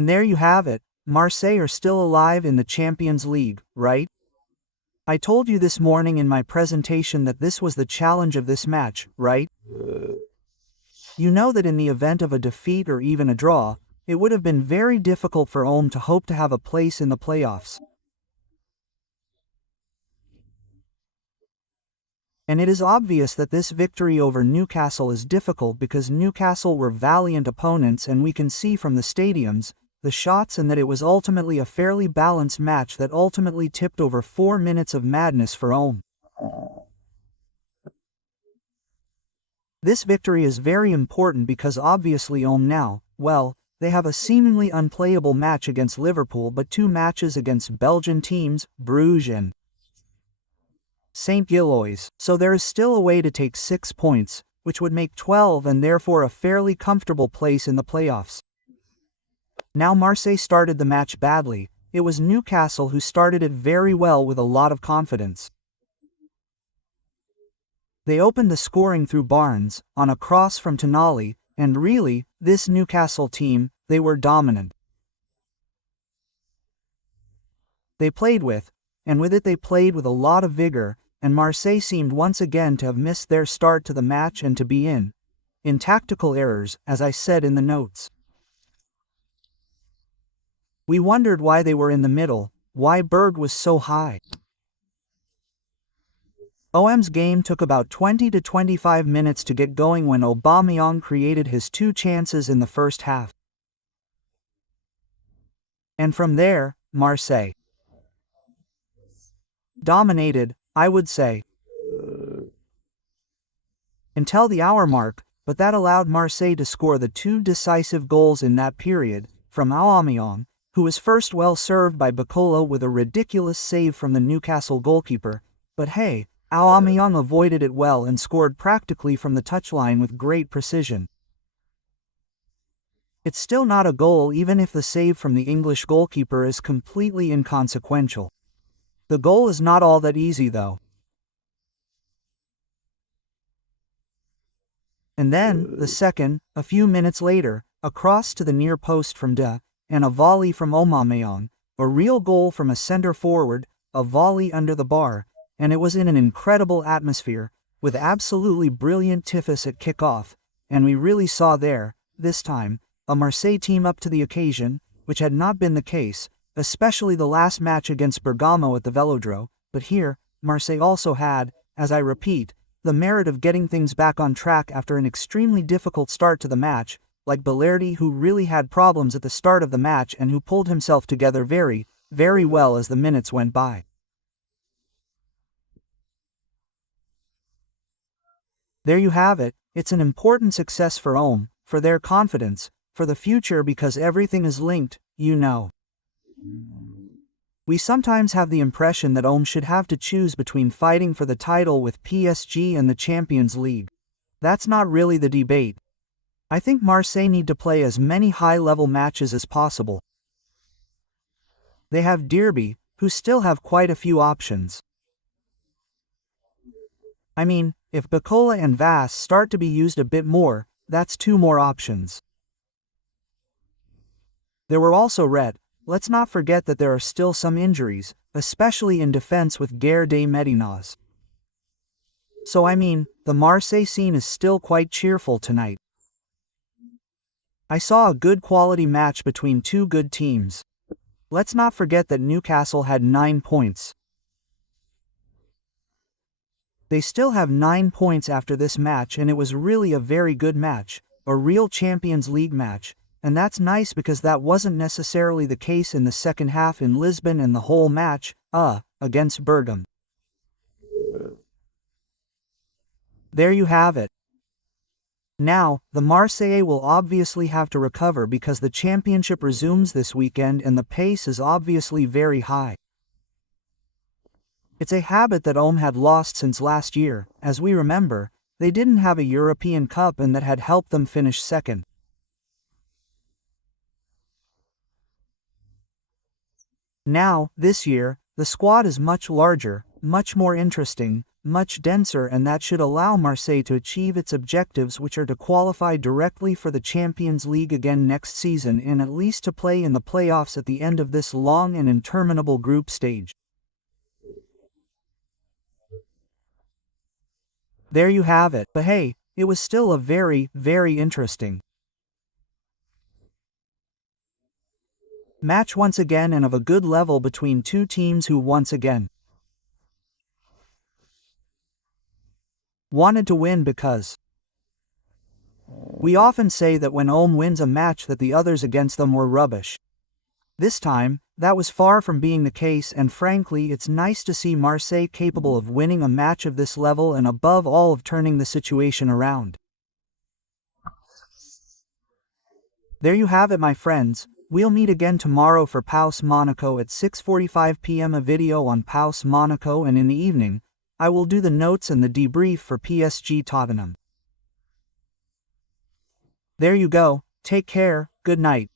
And there you have it, Marseille are still alive in the Champions League, right? I told you this morning in my presentation that this was the challenge of this match, right? You know that in the event of a defeat or even a draw, it would have been very difficult for Ulm to hope to have a place in the playoffs. And it is obvious that this victory over Newcastle is difficult because Newcastle were valiant opponents, and we can see from the stadiums, the shots, and that it was ultimately a fairly balanced match that ultimately tipped over 4 minutes of madness for Ulm. This victory is very important because obviously Ulm now, well, they have a seemingly unplayable match against Liverpool but 2 matches against Belgian teams, Bruges and St. Gilloise, so there is still a way to take 6 points, which would make 12 and therefore a fairly comfortable place in the playoffs. Now Marseille started the match badly. It was Newcastle who started it very well with a lot of confidence. They opened the scoring through Barnes, on a cross from Tonali, and really, this Newcastle team, they were dominant. They played with it they played with a lot of vigor, and Marseille seemed once again to have missed their start to the match and to be in tactical errors, as I said in the notes. We wondered why they were in the middle, why Berg was so high. OM's game took about 20 to 25 minutes to get going when Aubameyang created his 2 chances in the first half. And from there, Marseille dominated, I would say, until the hour mark, but that allowed Marseille to score the 2 decisive goals in that period, from Aubameyang, who was first well served by Bacola with a ridiculous save from the Newcastle goalkeeper, but hey, Aubameyang avoided it well and scored practically from the touchline with great precision. It's still not a goal even if the save from the English goalkeeper is completely inconsequential. The goal is not all that easy though. And then, the second, a few minutes later, a cross to the near post from De, and a volley from Aubameyang, a real goal from a centre forward, a volley under the bar, and it was in an incredible atmosphere, with absolutely brilliant tiffs at kickoff, and we really saw there, this time, a Marseille team up to the occasion, which had not been the case, especially the last match against Bergamo at the Velodrome, but here, Marseille also had, as I repeat, the merit of getting things back on track after an extremely difficult start to the match, like Balerdi, who really had problems at the start of the match and who pulled himself together very, very well as the minutes went by. There you have it. It's an important success for Ulm, for their confidence, for the future, because everything is linked, you know. We sometimes have the impression that Ulm should have to choose between fighting for the title with PSG and the Champions League. That's not really the debate. I think Marseille need to play as many high-level matches as possible. They have Derby, who still have quite a few options. I mean, if Bacola and Vass start to be used a bit more, that's 2 more options. There were also Red. Let's not forget that there are still some injuries, especially in defense with Guerre de Medinas. So I mean, the Marseille scene is still quite cheerful tonight. I saw a good quality match between 2 good teams. Let's not forget that Newcastle had 9 points. They still have 9 points after this match, and it was really a very good match, a real Champions League match, and that's nice because that wasn't necessarily the case in the second half in Lisbon and the whole match, against Bergamo. There you have it. Now, the Marseillais will obviously have to recover because the championship resumes this weekend and the pace is obviously very high. It's a habit that Ulm had lost since last year. As we remember, they didn't have a European Cup and that had helped them finish second. Now, this year, the squad is much larger, much more interesting, much denser, and that should allow Marseille to achieve its objectives, which are to qualify directly for the Champions League again next season and at least to play in the playoffs at the end of this long and interminable group stage. There you have it, but hey, it was still a very, very interesting match once again, and of a good level between two teams who once again wanted to win, because we often say that when OM wins a match that the others against them were rubbish. This time, that was far from being the case, and frankly it's nice to see Marseille capable of winning a match of this level and above all of turning the situation around. There you have it, my friends. We'll meet again tomorrow for PAOK Monaco at 6:45 p.m. a video on PAOK Monaco, and in the evening, I will do the notes and the debrief for PSG Tottenham. There you go, take care, good night.